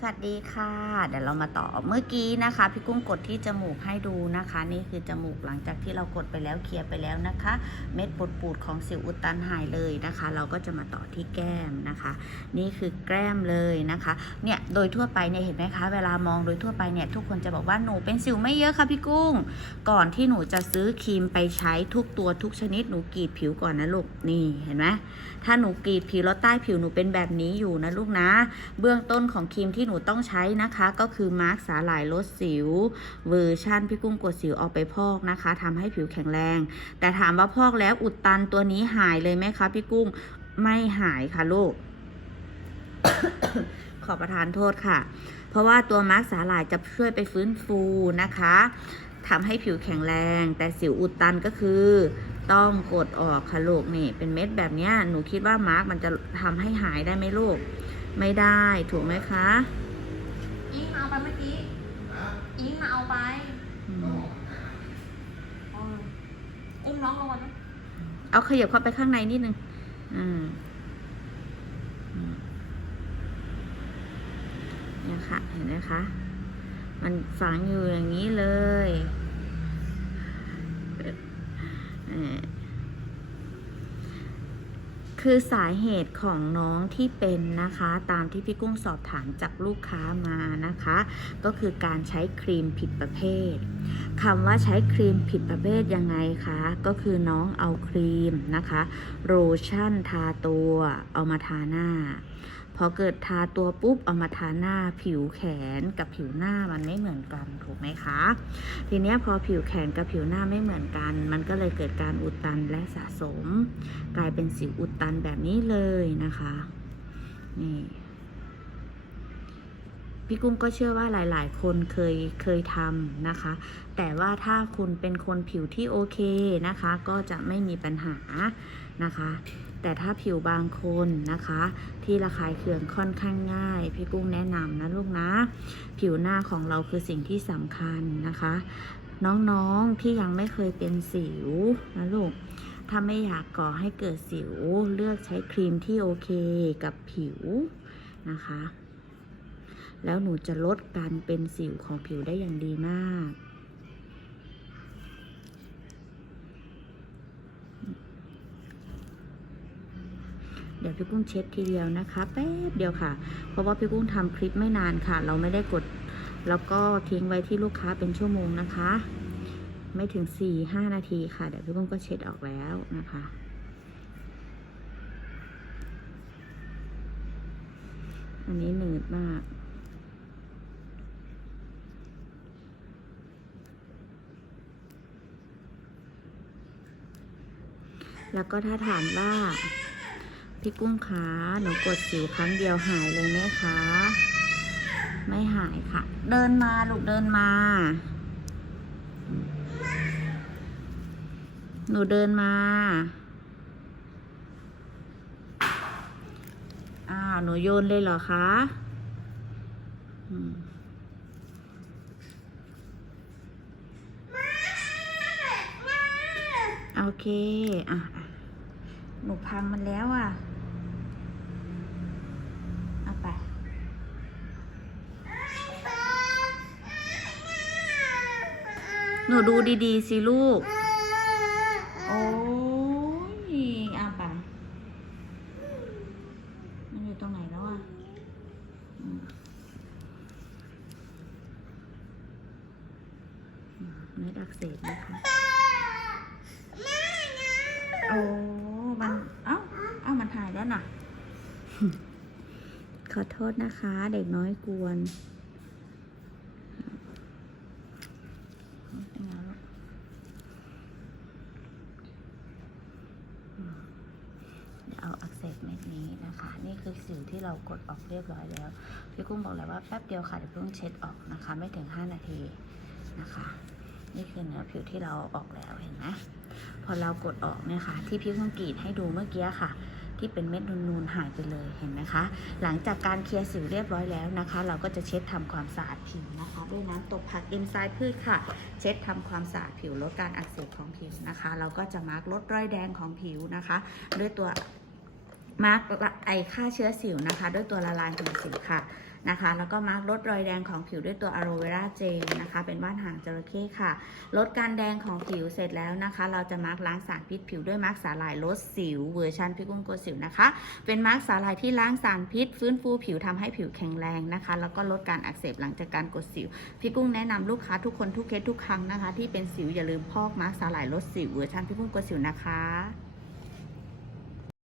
สวัสดีค่ะ เดี๋ยวเรามาต่อเมื่อกี้นะคะ พี่กุ้งกดที่จมูกให้ดูนะคะ นี่คือจมูกหลังจากที่เรากดไปแล้วเคลียร์ไปแล้วนะคะ เม็ดปูดๆของสิวอุดตันหายเลยนะคะ เราก็จะมาต่อที่แก้มนะคะ นี่คือแก้มเลยนะคะเนี่ยโดยทั่วไปเนี่ยเห็นไหมคะ เวลามองโดยทั่วไปเนี่ยทุกคนจะบอกว่าหนูเป็นสิวไม่เยอะค่ะพี่กุ้ง ก่อนที่หนูจะซื้อครีมไปใช้ทุกตัวทุกชนิดหนูกรีดผิวก่อนนะลูกนี่เห็นไหมถ้าหนูกรีดผิวแล้วใต้ผิวหนูเป็นแบบนี้อยู่นะลูกนะ เบื้องต้นของครีมที่หนูต้องใช้นะคะก็คือมาร์คสาหร่ายลดสิว เวอร์ชั่นพี่กุ้งกดสิวออกไปพอกนะคะทำให้ผิวแข็งแรง แต่ถามว่าพอกแล้วอุดตันตัวนี้หายเลยไหมคะพี่กุ้งไม่หายค่ะลูก ขอประทานโทษค่ะ เพราะว่าตัวมาร์คสาหร่ายจะช่วยไปฟื้นฟูนะคะทำให้ผิวแข็งแรง แต่สิวอุดตันก็คือ ต้องกดออกค่ะลูกนี่ เป็นเม็ดแบบนี้หนูคิดว่ามาร์กมันจะทำให้หายได้ไหมลูก ไม่ได้ถูกไหมคะอิงมาเอาไปเมื่อกี้อิงมาเอาไปอืมเอออุ้มน้องลงมานะเอาขยับเข้าไปข้างในนิดนึงอืมอืมเนี่ยค่ะเห็นไหมคะ มันฝังอยู่อย่างนี้เลยเอ่อ คือสาเหตุของน้องที่เป็นนะคะ ตามที่พี่กุ้งสอบถามจากลูกค้ามานะคะ ก็คือการใช้ครีมผิดประเภทคำว่าใช้ครีมผิดประเภทยังไงคะ ก็คือน้องเอาครีมนะคะ โลชั่นทาตัวเอามาทาหน้าพอเกิดทาตัวปุ๊บเอามาทาหน้าผิวแขนกับผิวหน้ามันไม่เหมือนกันถูกไหมคะ ทีนี้พอผิวแขนกับผิวหน้าไม่เหมือนกัน มันก็เลยเกิดการอุดตันและสะสม กลายเป็นสิวอุดตันแบบนี้เลยนะคะนี่พี่กุ้งก็เชื่อว่าหลายๆ คนเคยเคยทำนะคะ แต่ว่าถ้าคุณเป็นคนผิวที่โอเคนะคะ ก็จะไม่มีปัญหานะคะ แต่ถ้าผิวบางคนนะคะ ที่ระคายเคืองค่อนข้างง่าย พี่กุ้งแนะนำนะลูกนะ ผิวหน้าของเราคือสิ่งที่สำคัญนะคะ น้องๆที่ยังไม่เคยเป็นสิวนะลูก ถ้าไม่อยากก่อให้เกิดสิวเลือกใช้ครีมที่โอเคกับผิวนะคะ แล้วหนูจะลดการเป็นสิวของผิวได้อย่างดีมากเดี๋ยวพี่กุ้งเช็ดทีเดียวนะคะแป๊บเดียวค่ะ เพราะว่าพี่กุ้งทำคลิปไม่นานค่ะ เราไม่ได้กด แล้วก็ทิ้งไว้ที่ลูกค้าเป็นชั่วโมงนะคะ ไม่ถึงสี่ห้านาทีค่ะ เดี๋ยวพี่กุ้งก็เช็ดออกแล้วนะคะ อันนี้หนืดมากแล้วก็ถ้าถามว่า พี่กุ้งขาหนูกดสิวครั้งเดียวหายเลยไหมคะ ไม่หายค่ะ เดินมาลูกเดินมา หนูเดินมา อ้าว หนูโยนเลยเหรอคะอืมโอเคอะอะ หนูพังมันแล้วอะ เอาไป หนูดูดี ๆ สิลูก โอ้ยเอาไป มันอยู่ตรงไหนแล้วอะอืมอืมเม็ด อักเสบนะคะโอ้มันเอ้าเอ้ามันหายแล้วน่ะ ขอโทษนะคะ เด็กน้อยกวนเป็นไงลูกอืมเดี๋ยวเอาอักเสบเม็ดนี้นะคะ นี่คือสิวที่เรากดออกเรียบร้อยแล้ว พี่กุ้งบอกแล้วว่าแป๊บเดียวค่ะเดี๋ยวพี่กุ้งเช็ดออกนะคะ ไม่ถึง 5 นาทีนะคะ นี่คือเนื้อผิวที่เราออกแล้วเห็นไหมพอเรากดออกเนี่ยค่ะที่พี่เพิ่งกรีดให้ดูเมื่อกี้ค่ะ ที่เป็นเม็ดนูนๆหายไปเลยเห็นไหมคะ หลังจากการเคลียร์สิวเรียบร้อยแล้วนะคะ เราก็จะเช็ดทำความสะอาดผิวนะคะ ด้วยน้ำตกผักเอนไซม์พืชค่ะ เช็ดทำความสะอาดผิวลดการอักเสบของผิวนะคะ เราก็จะมาร์กลดรอยแดงของผิวนะคะ ด้วยตัวมาร์กไอฆ่าเชื้อสิวนะคะ ด้วยตัวละลายของสิวค่ะ นะคะ แล้วก็มาร์กลดรอยแดงของผิวด้วยตัวอะโรเวราเจลนะคะ เป็นว่านหางจระเข้ค่ะ ลดการแดงของผิวเสร็จแล้วนะคะ เราจะมาร์กล้างสารพิษผิวด้วยมาร์กสาหร่ายลดสิวเวอร์ชันพี่กุ้งโกสิวนะคะ เป็นมาร์กสาหร่ายที่ล้างสารพิษ ฟื้นฟูผิวทำให้ผิวแข็งแรงนะคะ แล้วก็ลดการอักเสบหลังจากการกดสิว พี่กุ้งแนะนำลูกค้าทุกคนทุกเคสทุกครั้งนะคะ ที่เป็นสิวอย่าลืมพอกมาร์กสาหร่ายลดสิวเวอร์ชันพี่กุ้งโกสิวนะคะ